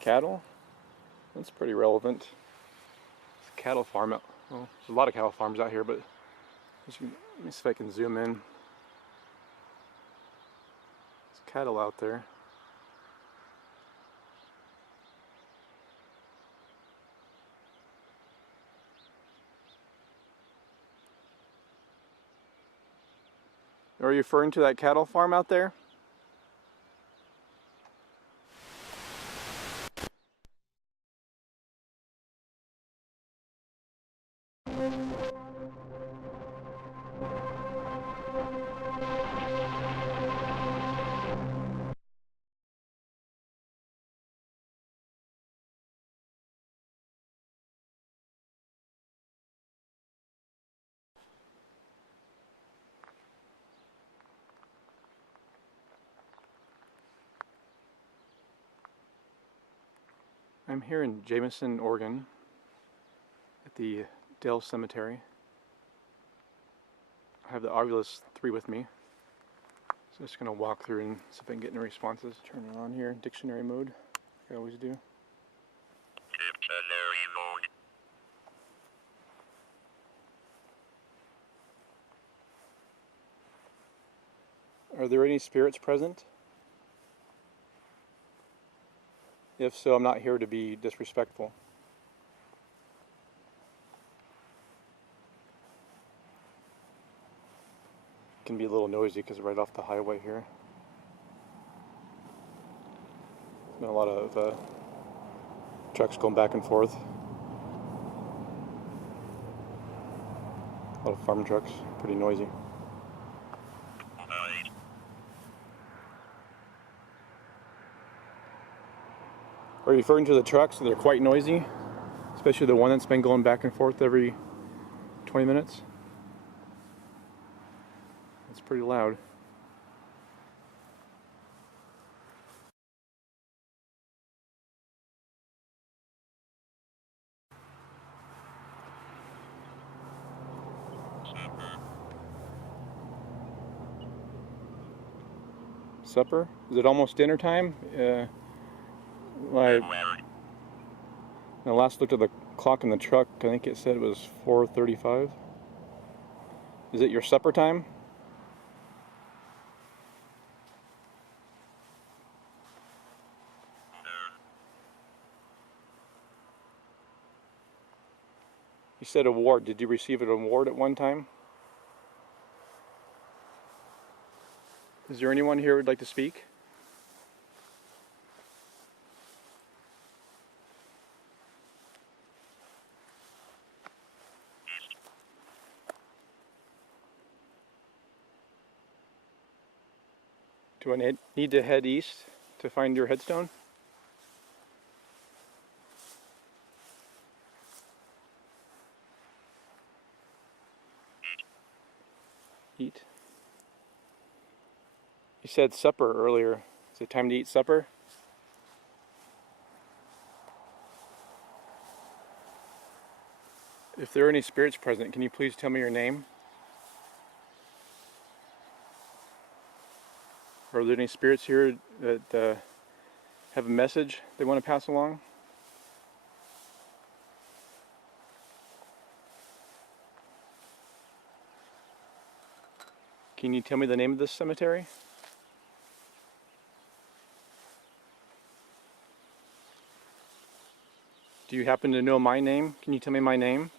Cattle? That's pretty relevant. It's a cattle farm out. Well, there's a lot of cattle farms out here, but let me see if I can zoom in. There's cattle out there. Are you referring to that cattle farm out there? I'm here in Jamieson, Oregon at the Dell Cemetery. I have the Ovilus III with me. So I'm just going to walk through and see if I can get any responses. Turn it on here, dictionary mode, like I always do. Dictionary mode. Are there any spirits present? If so, I'm not here to be disrespectful. It can be a little noisy because we're right off the highway here. There's been a lot of trucks going back and forth. A lot of farm trucks, pretty noisy. Are you referring to the trucks? They're quite noisy, especially the one that's been going back and forth every 20 minutes. It's pretty loud. Supper? Is it almost dinner time? When I last looked at the clock in the truck, I think it said it was 4:35. Is it your supper time? You said award. Did you receive an award at one time? Is there anyone here who would like to speak? Do I need to head east to find your headstone? Eat. You said supper earlier. Is it time to eat supper? If there are any spirits present, can you please tell me your name? Are there any spirits here that have a message they want to pass along? Can you tell me the name of this cemetery? Do you happen to know my name? Can you tell me my name?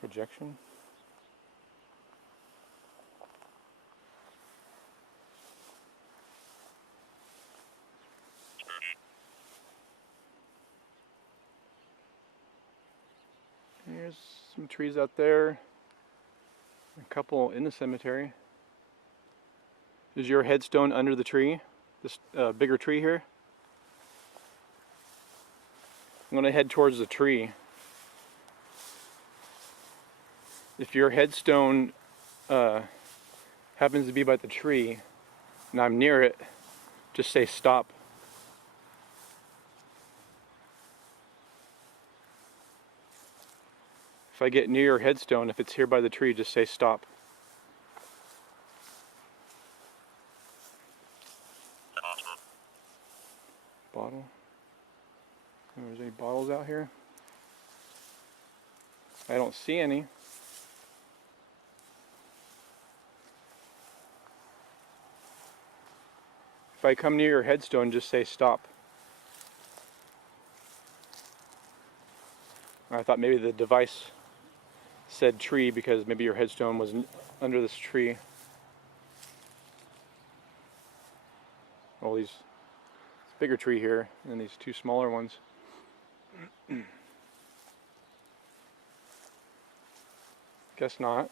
Projection? There's some trees out there. A couple in the cemetery. Is your headstone under the tree? This bigger tree here? I'm going to head towards the tree. If your headstone happens to be by the tree and I'm near it, just say stop. If I get near your headstone, if it's here by the tree, just say stop. Bottle. If there's any bottles out here. I don't see any. If I come near your headstone, just say stop. I thought maybe the device said tree because maybe your headstone was under this tree. Oh, this bigger tree here and these two smaller ones. Guess not.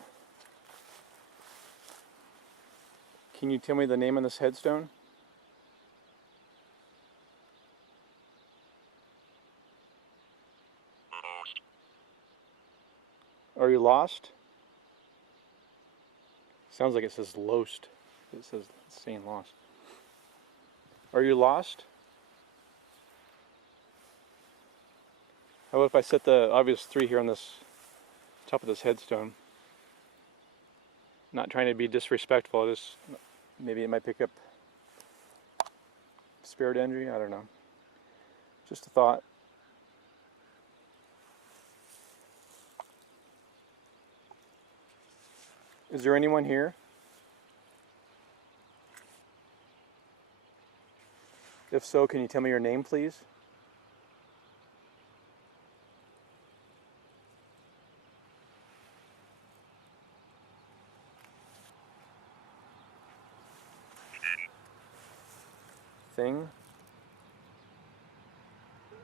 Can you tell me the name of this headstone? Are you lost? Sounds like it says lost. It says it's saying lost. Are you lost? How about if I set the Ovilus III here on this top of this headstone? Not trying to be disrespectful, just maybe it might pick up spirit energy, I don't know. Just a thought. Is there anyone here? If so, can you tell me your name, please? Thing?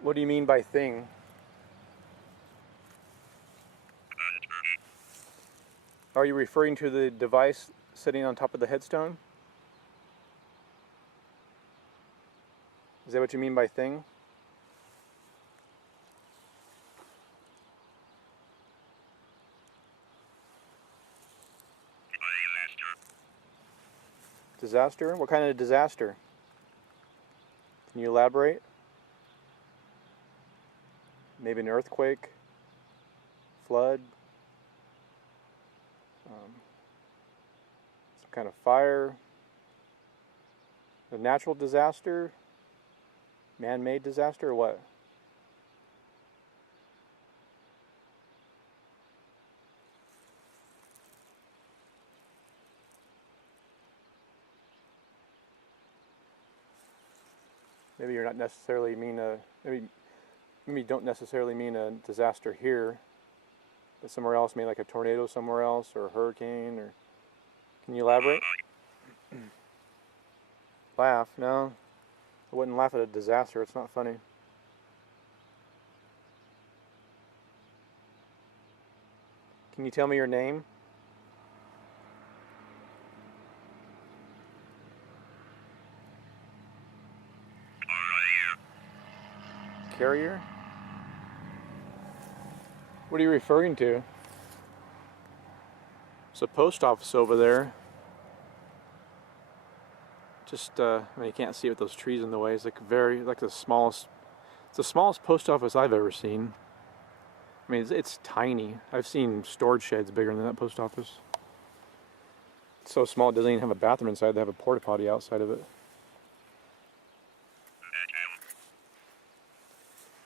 What do you mean by thing? Are you referring to the device sitting on top of the headstone? Is that what you mean by thing? Disaster? What kind of disaster? Can you elaborate? Maybe an earthquake? Flood? Some kind of fire? A natural disaster? Man-made disaster or what? Maybe you're not necessarily mean a maybe you don't necessarily mean a disaster here, but somewhere else, maybe like a tornado somewhere else or a hurricane, or can you elaborate? Laugh? No. I wouldn't laugh at a disaster, it's not funny. Can you tell me your name? Carrier? What are you referring to? It's a post office over there. Just, I mean, you can't see it with those trees in the way. It's like it's the smallest post office I've ever seen. I mean, it's tiny. I've seen storage sheds bigger than that post office. It's so small it doesn't even have a bathroom inside. They have a porta potty outside of it.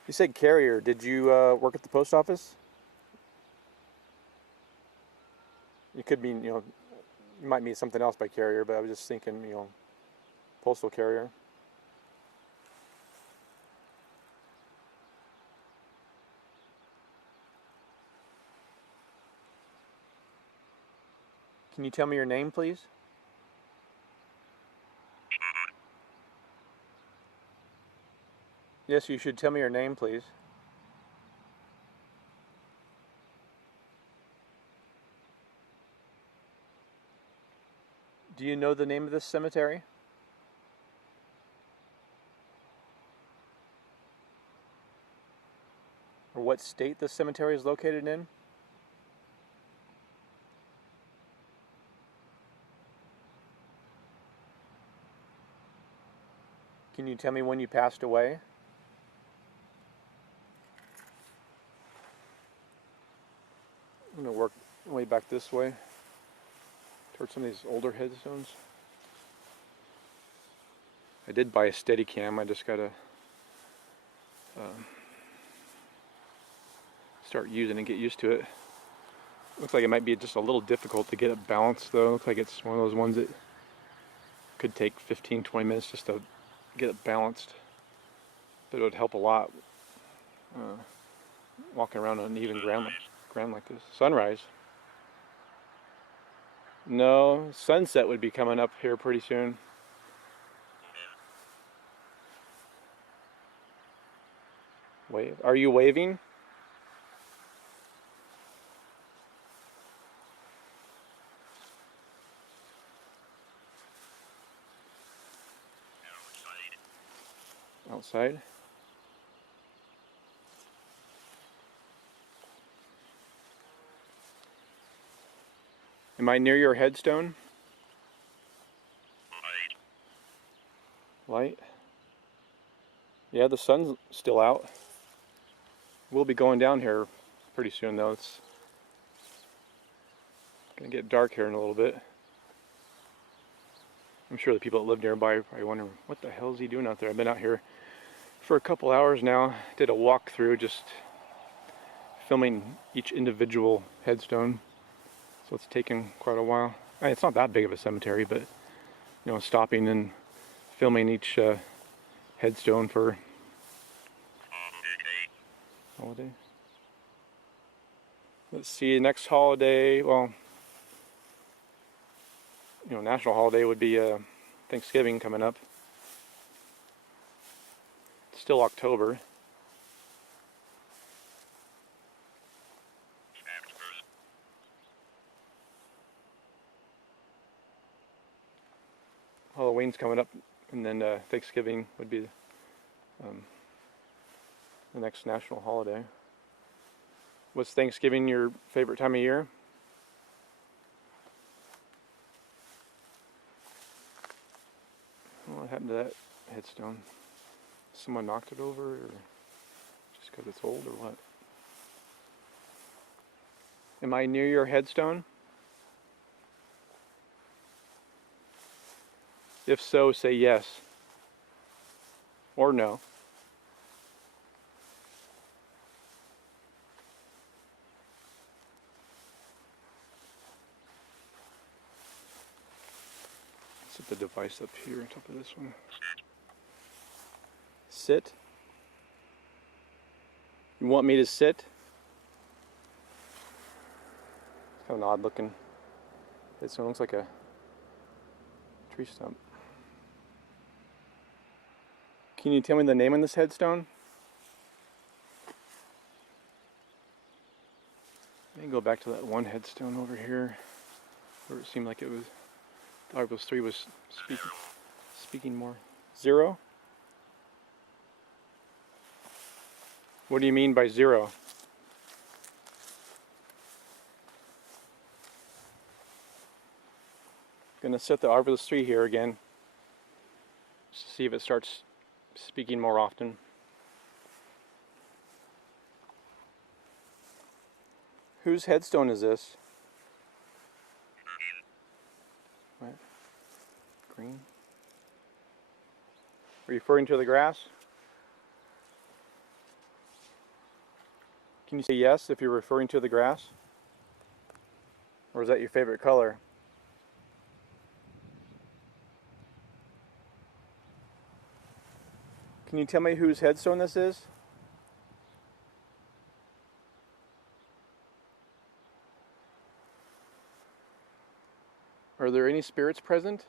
You said carrier. Did you work at the post office? You could mean, you might mean something else by carrier, but I was just thinking, postal carrier. Can you tell me your name, please? Yes, you should tell me your name, please. Do you know the name of this cemetery? Or what state this cemetery is located in? Can you tell me when you passed away? I'm going to work my way back this way towards some of these older headstones. I did buy a Steadicam, I just gotta start using and get used to it. Looks like it might be just a little difficult to get it balanced though. Looks like it's one of those ones that could take 15-20 minutes just to get it balanced. But it would help a lot walking around on an even ground like this. Sunrise. No, sunset would be coming up here pretty soon. Wave. Are you waving? Outside. Am I near your headstone? Light? Yeah, the sun's still out. We'll be going down here pretty soon though. It's gonna get dark here in a little bit. I'm sure the people that live nearby are probably wondering, what the hell is he doing out there? I've been out here for a couple hours now. Did a walkthrough, just filming each individual headstone. So it's taken quite a while. I mean, it's not that big of a cemetery, but you know, stopping and filming each headstone for holiday. Let's see, next holiday, well, you know, national holiday would be Thanksgiving coming up. It's still October. Halloween's coming up, and then Thanksgiving would be the next national holiday. Was Thanksgiving your favorite time of year? What happened to that headstone? Someone knocked it over, or just because it's old, or what? Am I near your headstone? If so, say yes or no. Set the device up here on top of this one. Sit. You want me to sit? It's kind of an odd looking. It looks like a tree stump. Can you tell me the name on this headstone? Let me go back to that one headstone over here where it seemed like it was Ovilus III was speaking more. 0? What do you mean by 0? Gonna set the Ovilus III here again, just to see if it starts speaking more often. Whose headstone is this? What? Green? Are you referring to the grass? Can you say yes if you're referring to the grass? Or is that your favorite color? Can you tell me whose headstone this is? Are there any spirits present?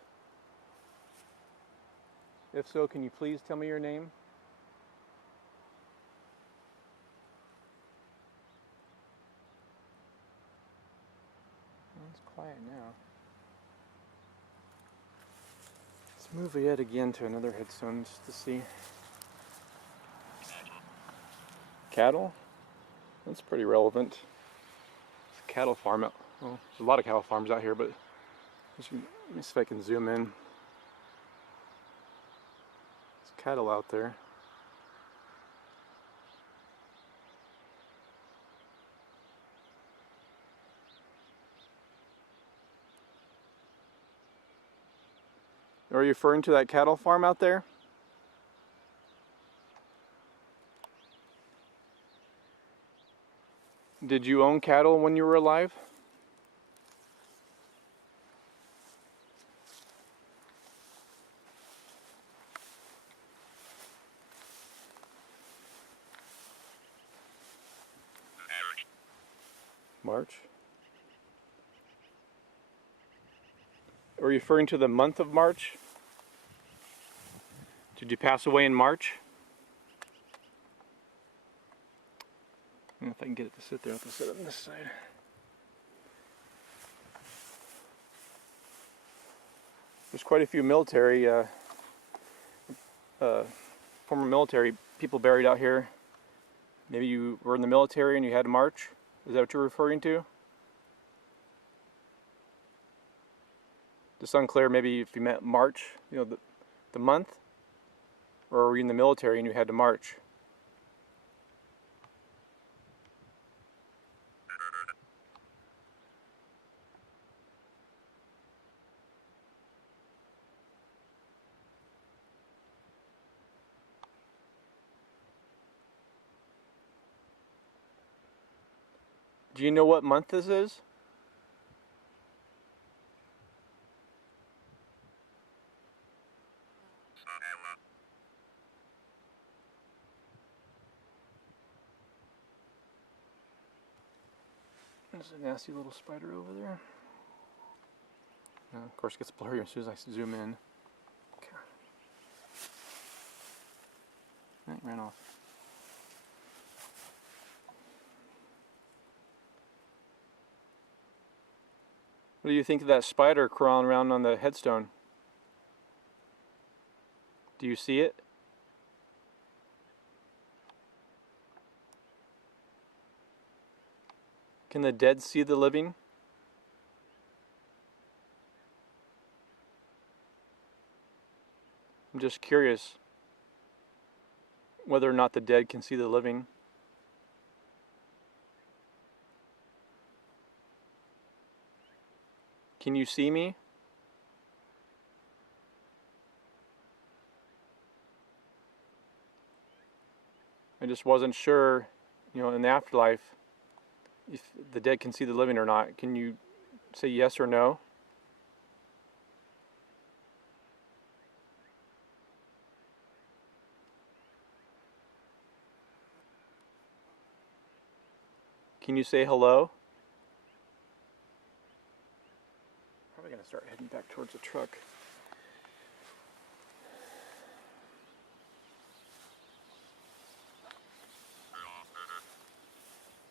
If so, can you please tell me your name? It's quiet now. Let's move yet again to another headstone just to see. Cattle? That's pretty relevant. It's a cattle farm out. Well, there's a lot of cattle farms out here, but let me see if I can zoom in. There's cattle out there. Are you referring to that cattle farm out there? Did you own cattle when you were alive? March? Are you referring to the month of March? Did you pass away in March? I don't know if I can get it to sit there. I'll have to sit on this side. There's quite a few military, former military people buried out here. Maybe you were in the military and you had to march? Is that what you're referring to? Just unclear maybe if you meant March, you know, the month? Or were you in the military and you had to march? Do you know what month this is? There's a nasty little spider over there. Of course it gets blurry as soon as I zoom in. Okay. It ran off. What do you think of that spider crawling around on the headstone? Do you see it? Can the dead see the living? I'm just curious whether or not the dead can see the living. Can you see me? I just wasn't sure, you know, in the afterlife, if the dead can see the living or not. Can you say yes or no? Can you say hello? Probably gonna start heading back towards the truck.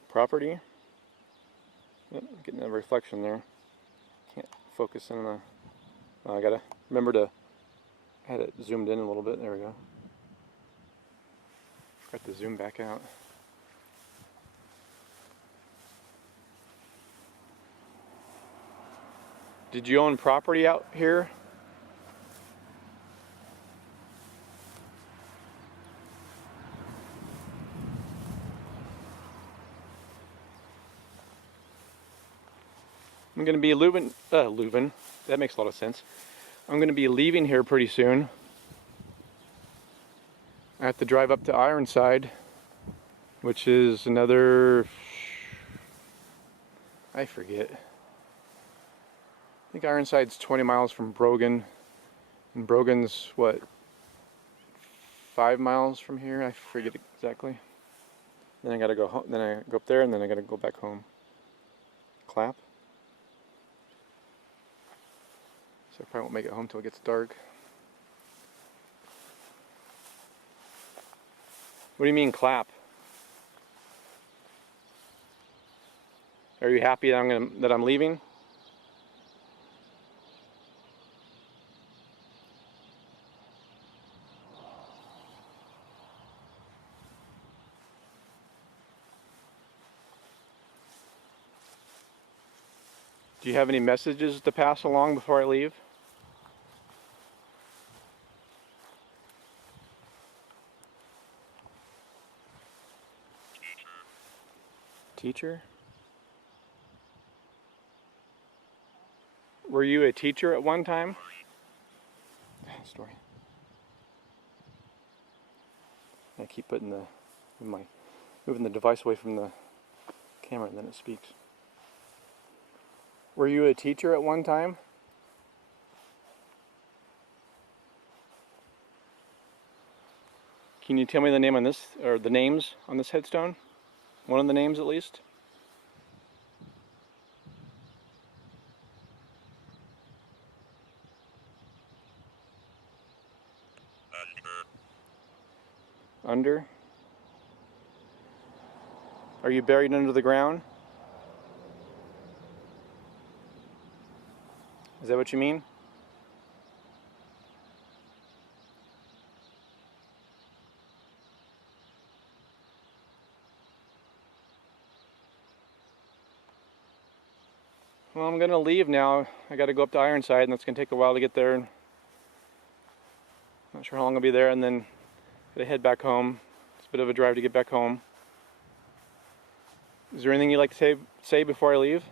Property? Yep, getting a reflection there. Can't focus in on the... Oh, I gotta remember to... I had it zoomed in a little bit. There we go. Got to zoom back out. Did you own property out here? I'm going to be leaving, that makes a lot of sense. I'm going to be leaving here pretty soon. I have to drive up to Ironside, which is another, I forget. I think Ironside's 20 miles from Brogan, and Brogan's, what, 5 miles from here? I forget exactly. Then I gotta go home, then I go up there, and then I gotta go back home. Clap. So I probably won't make it home till it gets dark. What do you mean clap? Are you happy that I'm leaving? Do you have any messages to pass along before I leave? Teacher? Were you a teacher at one time? Story. I keep putting moving the device away from the camera and then it speaks. Were you a teacher at one time? Can you tell me the name on this, or the names on this headstone? One of the names at least? Under? Are you buried under the ground? Is that what you mean? Well, I'm gonna leave now. I gotta go up to Ironside and it's gonna take a while to get there. Not sure how long I'll be there, and then gotta head back home. It's a bit of a drive to get back home. Is there anything you'd like to say before I leave?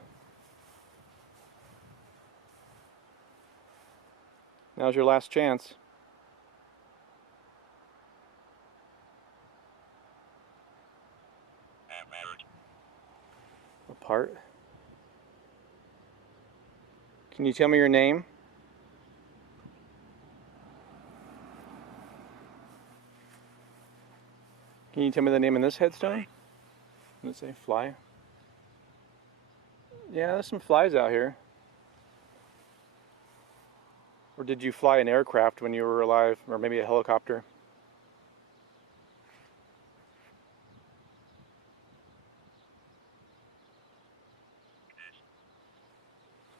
Now's your last chance. Apart? Can you tell me your name? Can you tell me the name in this headstone? Let's say fly. Yeah, there's some flies out here. Or did you fly an aircraft when you were alive? Or maybe a helicopter?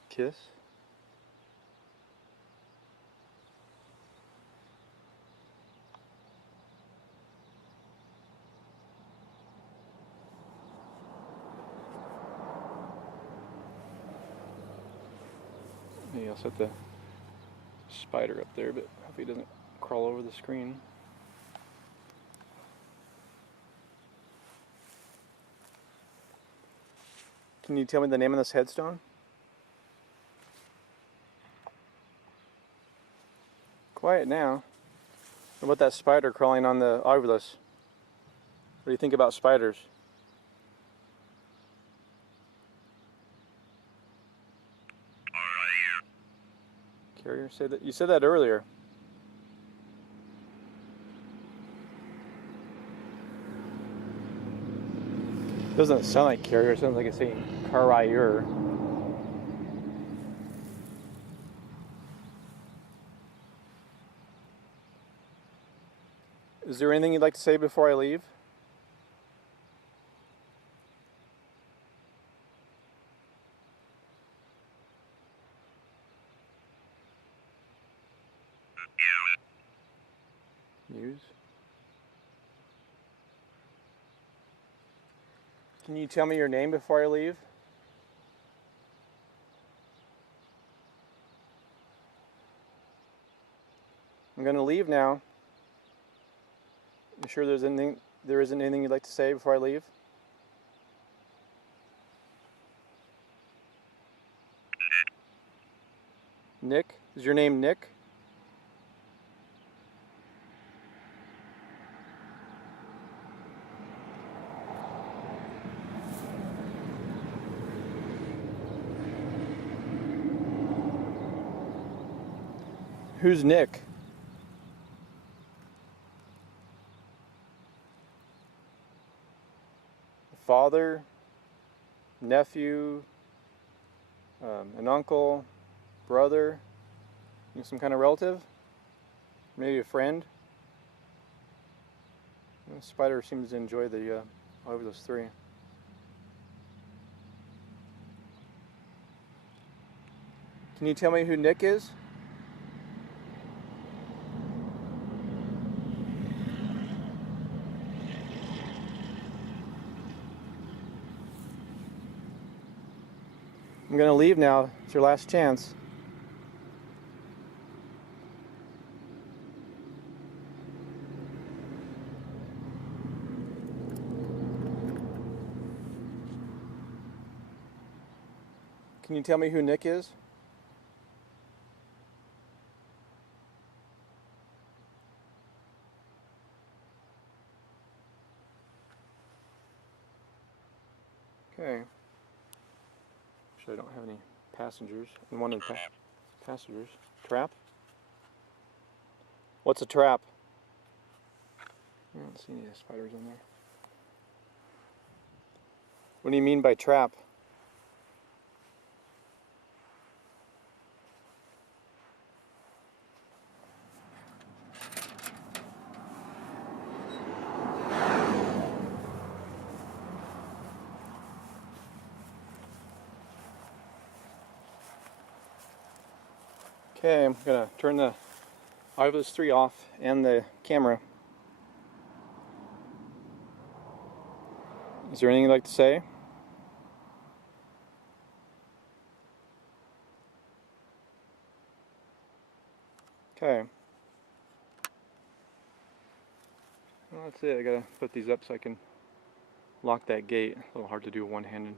Kiss? Maybe I'll set the spider up there, but hope he doesn't crawl over the screen. Can you tell me the name of this headstone? Quiet now. What about that spider crawling on the Ovilus? What do you think about spiders? Carrier said that. You said that earlier. Doesn't sound like carrier. It sounds like it's saying carrier. Is there anything you'd like to say before I leave? Muse? Can you tell me your name before I leave? I'm going to leave now. You sure there isn't anything you'd like to say before I leave? Nick? Is your name Nick? Who's Nick? Father, nephew, an uncle, brother, some kind of relative, maybe a friend. The spider seems to enjoy the Ovilus III. Can you tell me who Nick is? I'm going to leave now. It's your last chance. Can you tell me who Nick is? Okay. Actually, I don't have any passengers. And one of the passengers. Trap? What's a trap? I don't see any spiders in there. What do you mean by trap? Okay, I'm gonna turn the Ovilus III off and the camera. Is there anything you'd like to say? Okay. Well, that's it. I gotta put these up so I can lock that gate. A little hard to do one-handed.